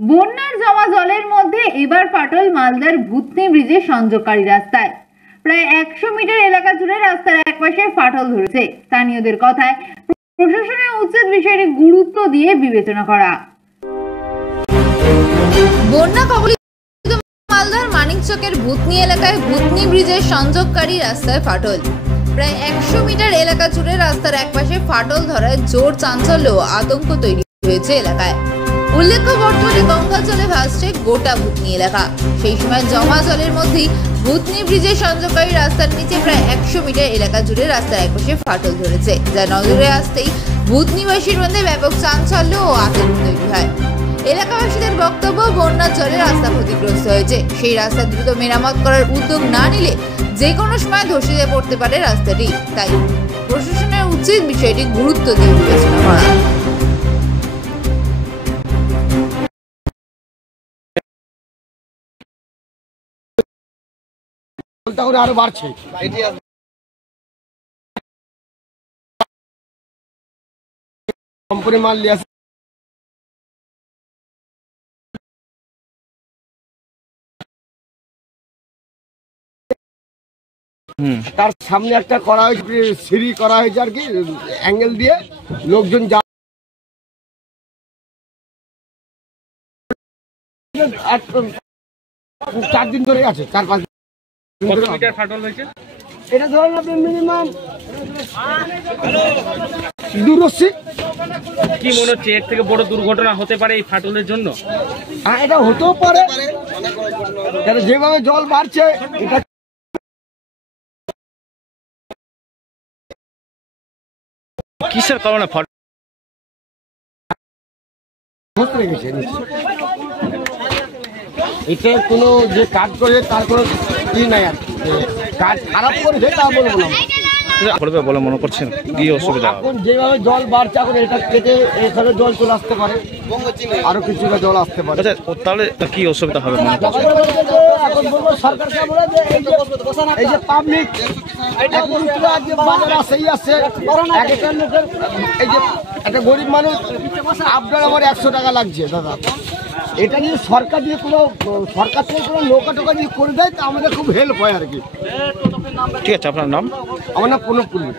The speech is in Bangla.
বন্যার জমা জলের মধ্যে এবার ফাটল মালদার ভূতনি ব্রিজের সংযোগকারী রাস্তায়। প্রায় 100 মিটার এলাকা জুড়ে রাস্তার একপাশে ফাটল ধরেছে। স্থানীয়দের কথায় প্রশাসনের উচিত বিষয়টি গুরুত্ব দিয়ে বিবেচনা করা। বন্যা কবলিত মালদার মানিকচকের ভূতনি এলাকায় ভূতনি ব্রিজের সংযোগকারী রাস্তায় ফাটল। প্রায় 100 মিটার এলাকা জুড়ে রাস্তার একপাশে ফাটল ধরায় জোর চাঞ্চল্য ও আতঙ্ক তৈরি হয়েছে এলাকায়। উল্লেখ্য, বর্তমানে গঙ্গা জলে ভাসছে গোটা ভূতনি এলাকা। সেই সময় জমা জলের মধ্যেই ভূতনি ব্রিজের সংযোগকারী রাস্তার নিচে প্রায় 100 মিটার এলাকা জুড়ে রাস্তার একপাশে ফাটল ধরেছে, যা নজরে আসতেই ভূতনিবাসীর মধ্যে ব্যাপক চাঞ্চল্য ও আতঙ্ক তৈরি হয়। এলাকাবাসীদের বক্তব্য, বন্যার জলে রাস্তা ক্ষতিগ্রস্ত হয়েছে, সেই রাস্তা দ্রুত মেরামত করার উদ্যোগ না নিলে যে কোনো সময় ধসে পড়তে পারে রাস্তাটি। তাই প্রশাসনের উচিত বিষয়টি গুরুত্ব দিয়ে বিবেচনা করা। আরো বাড়ছে, কোম্পানি মাল নিয়ে আসে। তার সামনে একটা করা হয়েছে, সিঁড়ি করা হয়েছে আর কি, অ্যাঙ্গেল দিয়ে লোকজন যা 4 দিন ধরে আছে, 4-5 দিন। কত মিটার ফাটল হয়েছে? এটা ধরুন আপনি মিনিমাম 280। কি মনে হচ্ছে এর থেকে বড় দুর্ঘটনা হতে পারে এই ফাটলের জন্য? হ্যাঁ, এটা হতেও পারে, কারণ যেভাবে জল বাড়ছে এটা কিসের কারণে ফাটল হতে গেছে। এটা কোনো যে কাজ করে তার কোনো ই নাই আর কি, কাজ খারাপ করেছে তা বলবো না। বলে মনে করছেন কি অসুবিধা? এখন যেভাবে জল বাড়ছে, এখন এটা কেটে এখানে জল চলে আসতে পারে, আরো কিছুটা জল আসতে পারে। তাহলে কি অসুবিধা হবে? এখন বলবো সরকারকে বলে যে এই যে পাবলিক বাজার আসেই আসছে, এক একটা লোকের এই যে একটা গরিব মানুষ আপনার আমার 100 টাকা লাগছে দাদা, এটা নিয়ে সরকার দিয়ে কোনো সরকার থেকে কোনো নৌকা টোকা দিয়ে করে দেয় তা আমাদের খুব হেল্প হয় আর কি। ঠিক আছে, আপনার নাম? আমার নাম প্রণব কুন্ডু।